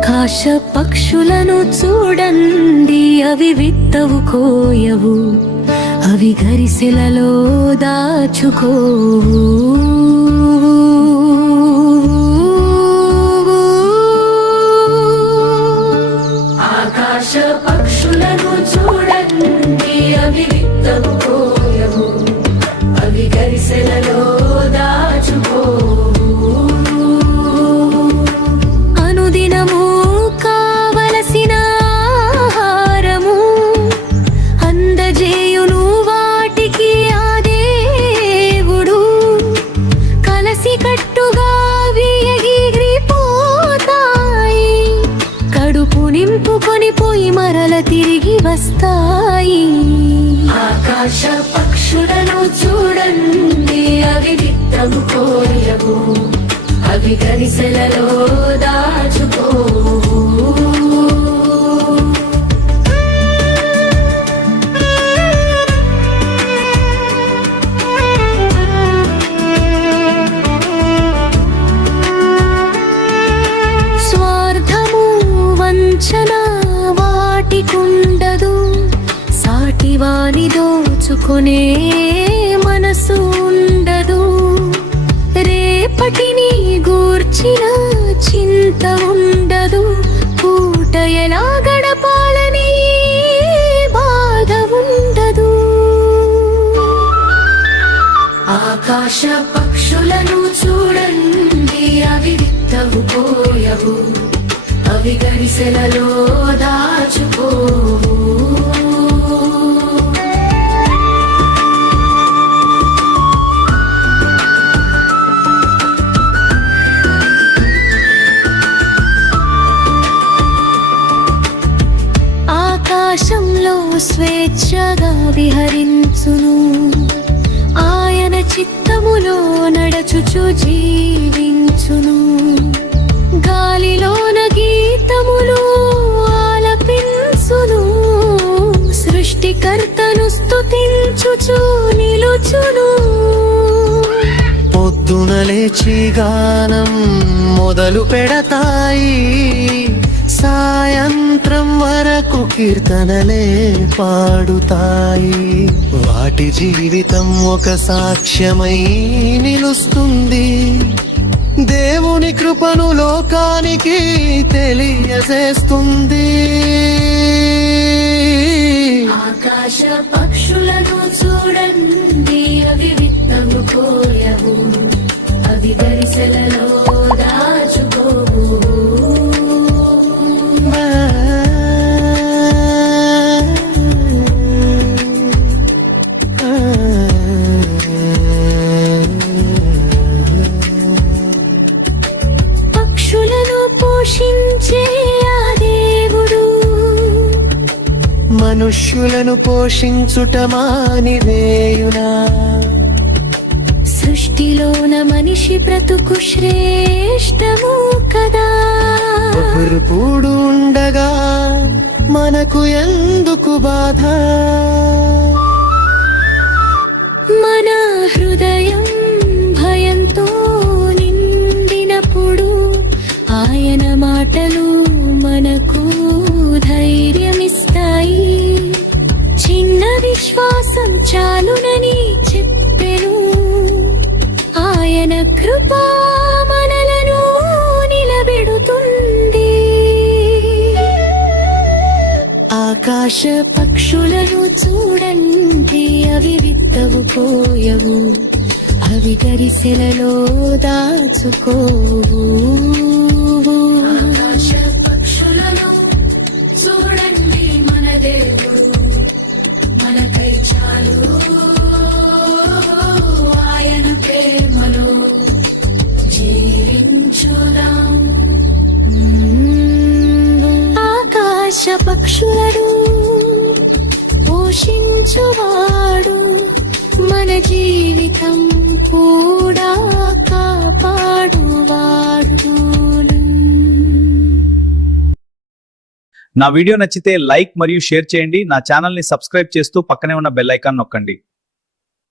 ఆకాశ పక్షులను చూడండి, అవి విత్తవు కోయవు, అవి గరిసెలలో దాచుకోవు. ఆకాశ పక్షులను చూడండి, అవి విత్తవు కోయవు, అవి గరిసెలలో దాచుకోవు. తిరిగి వస్తాయి. ఆకాశ పక్షులను చూడండి, అవి విత్తవు కోయవు, అవి గరిసెలలో దాచుకోవు. స్వార్థము వంచన వాటికుండదు, సాటివాని దోచుకునే మనసు ఉండదు. రేపటిని గూర్చిన చింత ఉండదు, పూట ఎలా గడపాలని బాధ ఉండదు. ఆకాశ పక్షులను చూడండి, అవి విత్తవు కోయవు, అవి గరిసెలలో దాచుకోవు. ఆకాశంలో స్వేచ్ఛగా విహరించును, ఆయన చిత్తములో నడచుచు జీవించును. గాలిలోన గీతములు ఆలపించును, సృష్టికర్తను స్తుతించుచు నిలుచును. పొద్దున లేచి గానం మొదలు పెడతాయి, సాయంత్రం వరకు కీర్తనలే పాడుతాయి. వాటి జీవితం ఒక సాక్ష్యమై నిలుస్తుంది, దేవుని కృపను లోకానికి తెలియజేస్తుంది. ఆకాశ పక్షులను చూడండి, అవి విత్తవు కోయవు, అవి గరిసెలలో దాచుకోవు. మనుష్యులను పోషించుట మానివేయునా? సృష్టిలోన మనిషి బ్రతుకు శ్రేష్టము కదా. ఒకరు కూడు ఉండగా మనకు ఎందుకు బాధ? మన హృదయం భయంతో నిండినప్పుడు ఆయన మాటలు మనకు ధైర్యమిస్తాయి. చిన్న విశ్వాసం చాలునని చెప్పెను, ఆయన కృప మనలను నిలబెడుతుంది. ఆకాశ పక్షులను చూడండి, అవి విత్తవు కోయవు, అవి గరిసెలలో దాచుకోవు. ఆకాశ పక్షులను చూడండి, మన దేవుడు మనకై చాలు, ఆయన ప్రేమలో జీవించుదాం. ఆకాశ పక్షులను పోషించువాడు మన జీవితం కూడా కాపాడువాడు. నా వీడియో నచ్చితే లైక్ మరియు షేర్ చేయండి. నా ఛానల్ ని సబ్స్క్రైబ్ చేస్తూ పక్కనే ఉన్న బెల్ ఐకాన్ నొక్కండి.